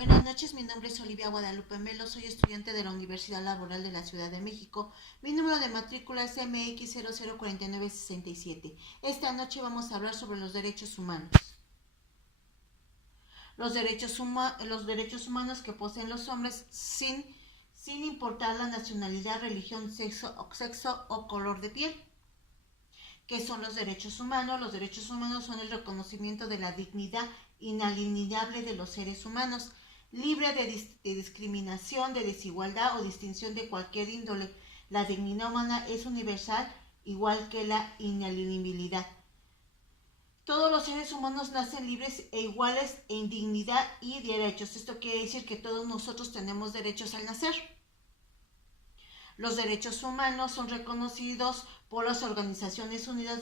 Buenas noches, mi nombre es Olivia Guadalupe Melo, soy estudiante de la Universidad Laboral de la Ciudad de México. Mi número de matrícula es MX004967. Esta noche vamos a hablar sobre los derechos humanos. Los derechos humanos que poseen los hombres sin importar la nacionalidad, religión, sexo o color de piel. ¿Qué son los derechos humanos? Los derechos humanos son el reconocimiento de la dignidad inalienable de los seres humanos, libre de discriminación, de desigualdad o distinción de cualquier índole. La dignidad humana es universal, igual que la inalienabilidad. Todos los seres humanos nacen libres e iguales en dignidad y derechos. Esto quiere decir que todos nosotros tenemos derechos al nacer. Los derechos humanos son reconocidos por las Organizaciones Unidas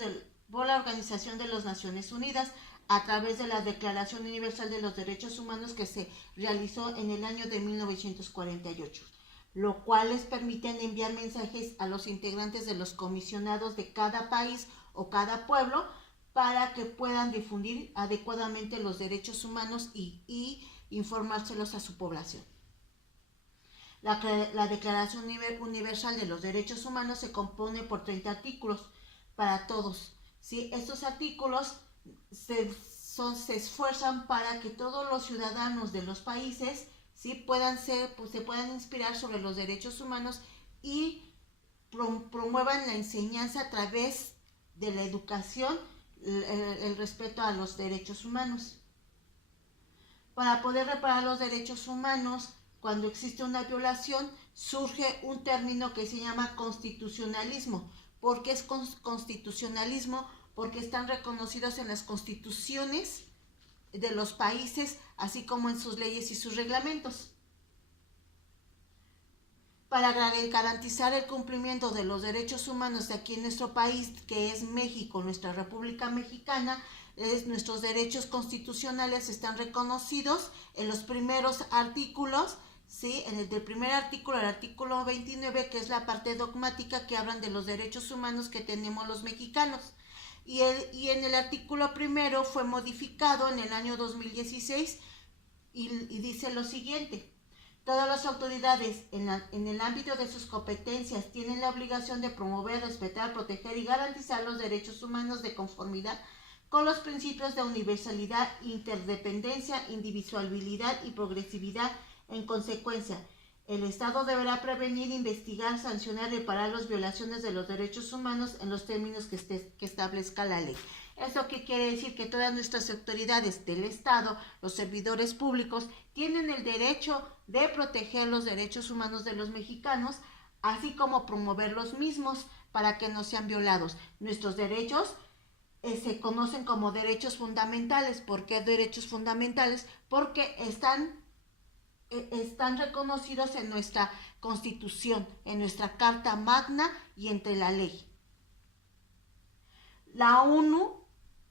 por la Organización de las Naciones Unidas a través de la Declaración Universal de los Derechos Humanos que se realizó en el año de 1948, lo cual les permite enviar mensajes a los integrantes de los comisionados de cada país o cada pueblo para que puedan difundir adecuadamente los derechos humanos y informárselos a su población. La Declaración Universal de los Derechos Humanos se compone por 30 artículos para todos. ¿Sí? Estos artículos se esfuerzan para que todos los ciudadanos de los países, ¿sí? se puedan inspirar sobre los derechos humanos y promuevan la enseñanza a través de la educación, el respeto a los derechos humanos. Para poder reparar los derechos humanos, cuando existe una violación, surge un término que se llama constitucionalismo. ¿Por qué es constitucionalismo? Porque están reconocidos en las constituciones de los países, así como en sus leyes y sus reglamentos. Para garantizar el cumplimiento de los derechos humanos de aquí en nuestro país, que es México, nuestra República Mexicana, nuestros derechos constitucionales están reconocidos en los primeros artículos. ¿Sí? En el primer artículo, el artículo 29, que es la parte dogmática que hablan de los derechos humanos que tenemos los mexicanos. Y en el artículo primero fue modificado en el año 2016 y dice lo siguiente: todas las autoridades en el ámbito de sus competencias tienen la obligación de promover, respetar, proteger y garantizar los derechos humanos de conformidad con los principios de universalidad, interdependencia, indivisibilidad y progresividad. En consecuencia, el Estado deberá prevenir, investigar, sancionar y reparar las violaciones de los derechos humanos en los términos que establezca la ley. ¿Eso qué quiere decir? Que todas nuestras autoridades del Estado, los servidores públicos, tienen el derecho de proteger los derechos humanos de los mexicanos, así como promover los mismos para que no sean violados. Nuestros derechos se conocen como derechos fundamentales. ¿Por qué derechos fundamentales? Porque están reconocidos en nuestra Constitución, en nuestra Carta Magna y entre la ley. La ONU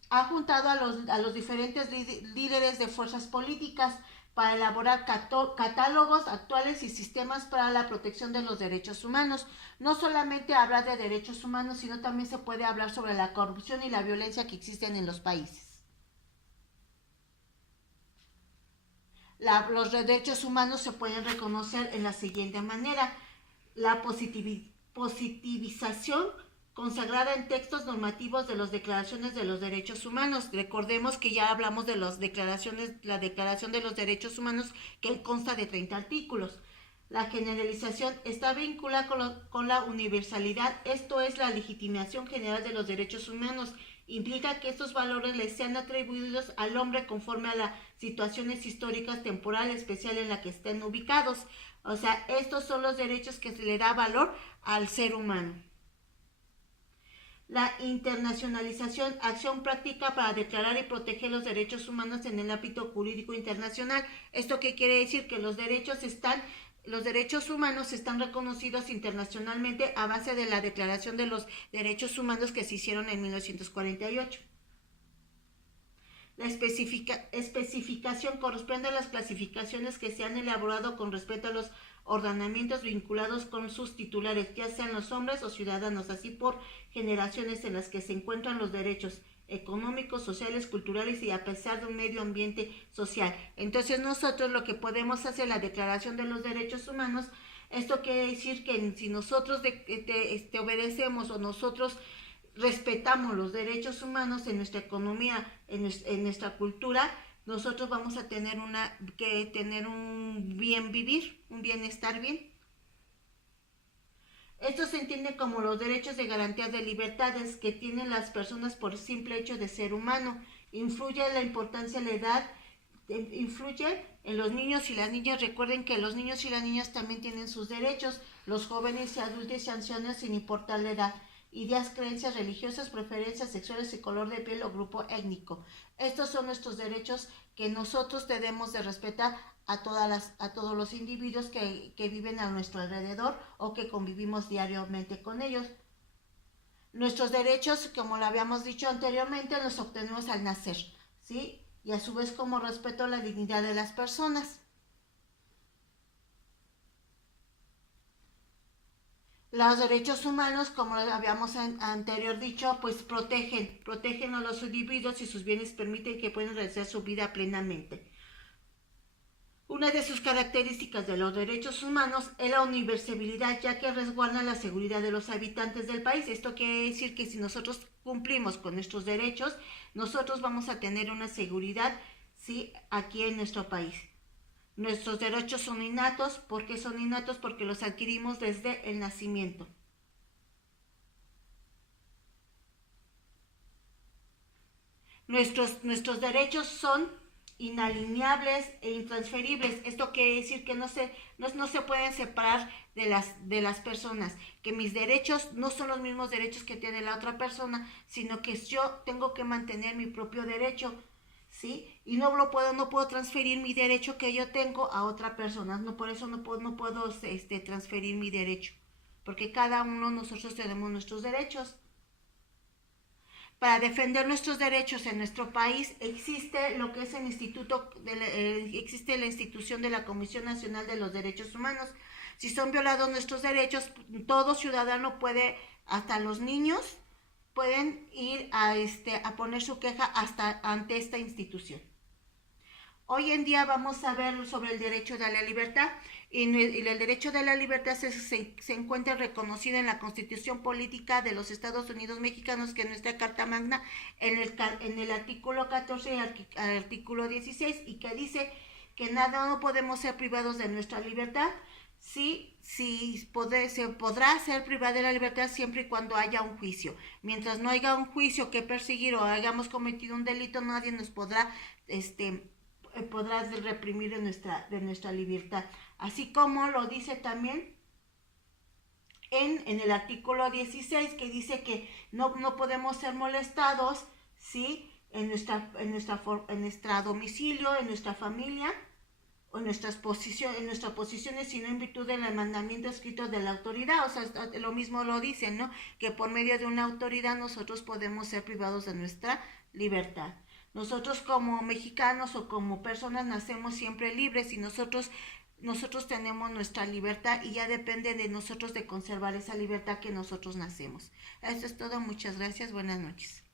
ha juntado a los diferentes líderes de fuerzas políticas para elaborar catálogos actuales y sistemas para la protección de los derechos humanos. No solamente habla de derechos humanos, sino también se puede hablar sobre la corrupción y la violencia que existen en los países. Los derechos humanos se pueden reconocer en la siguiente manera: la positivización consagrada en textos normativos de las declaraciones de los derechos humanos. Recordemos que ya hablamos de la Declaración de los Derechos Humanos, que consta de 30 artículos. La generalización está vinculada con la universalidad, esto es la legitimación general de los derechos humanos. Implica que estos valores les sean atribuidos al hombre conforme a las situaciones históricas, temporales, especial en la que estén ubicados. O sea, estos son los derechos que se le da valor al ser humano. La internacionalización, acción práctica para declarar y proteger los derechos humanos en el ámbito jurídico internacional. ¿Esto qué quiere decir? Que los derechos humanos están reconocidos internacionalmente a base de la Declaración de los Derechos Humanos que se hicieron en 1948. La especificación corresponde a las clasificaciones que se han elaborado con respecto a los ordenamientos vinculados con sus titulares, ya sean los hombres o ciudadanos, así por generaciones en las que se encuentran los derechos. económicos, sociales, culturales y a pesar de un medio ambiente social. Entonces nosotros lo que podemos hacer, la Declaración de los Derechos Humanos, esto quiere decir que si nosotros obedecemos o nosotros respetamos los derechos humanos en nuestra economía, en nuestra cultura, nosotros vamos a tener tener un bien vivir, un bienestar bien. Esto se entiende como los derechos de garantías de libertades que tienen las personas por el simple hecho de ser humano. Influye en la importancia de la edad, influye en los niños y las niñas. Recuerden que los niños y las niñas también tienen sus derechos, los jóvenes y adultos y ancianos sin importar la edad, ideas, creencias religiosas, preferencias sexuales y color de piel o grupo étnico. Estos son nuestros derechos que nosotros debemos de respetar a todos los individuos que viven a nuestro alrededor o que convivimos diariamente con ellos. Nuestros derechos, como lo habíamos dicho anteriormente, los obtenemos al nacer, ¿sí? Y a su vez como respeto a la dignidad de las personas. Los derechos humanos, como lo habíamos anterior dicho, pues protegen a los individuos y sus bienes permiten que puedan realizar su vida plenamente. Una de sus características de los derechos humanos es la universalidad, ya que resguarda la seguridad de los habitantes del país. Esto quiere decir que si nosotros cumplimos con nuestros derechos, nosotros vamos a tener una seguridad, ¿sí?, aquí en nuestro país. Nuestros derechos son innatos. ¿Por qué son innatos? Porque los adquirimos desde el nacimiento. Nuestros derechos son inalineables e intransferibles. Esto quiere decir que no se pueden separar de las personas, que mis derechos no son los mismos derechos que tiene la otra persona, sino que yo tengo que mantener mi propio derecho, ¿sí? Y no puedo transferir mi derecho que yo tengo a otra persona. No, por eso no puedo transferir mi derecho, porque cada uno de nosotros tenemos nuestros derechos. Para defender nuestros derechos en nuestro país existe lo que es existe la institución de la Comisión Nacional de los Derechos Humanos. Si son violados nuestros derechos, todo ciudadano puede, hasta los niños, pueden ir a poner su queja ante esta institución. Hoy en día vamos a ver sobre el derecho de la libertad, y el derecho de la libertad se encuentra reconocido en la Constitución Política de los Estados Unidos Mexicanos, que es nuestra Carta Magna, en el artículo 14 y artículo 16, y que dice que no podemos ser privados de nuestra libertad. Se podrá ser privada de la libertad siempre y cuando haya un juicio. Mientras no haya un juicio que perseguir o hayamos cometido un delito, nadie nos podrá reprimir de nuestra libertad. Así como lo dice también en el artículo 16, que dice que no podemos ser molestados, ¿sí?, en nuestra domicilio, en nuestra familia, o en nuestras posiciones, sino en virtud del mandamiento escrito de la autoridad. O sea, lo mismo lo dicen, ¿no?, que por medio de una autoridad nosotros podemos ser privados de nuestra libertad. Nosotros como mexicanos o como personas nacemos siempre libres, y nosotros tenemos nuestra libertad, y ya depende de nosotros de conservar esa libertad que nosotros nacemos. Eso es todo, muchas gracias, buenas noches.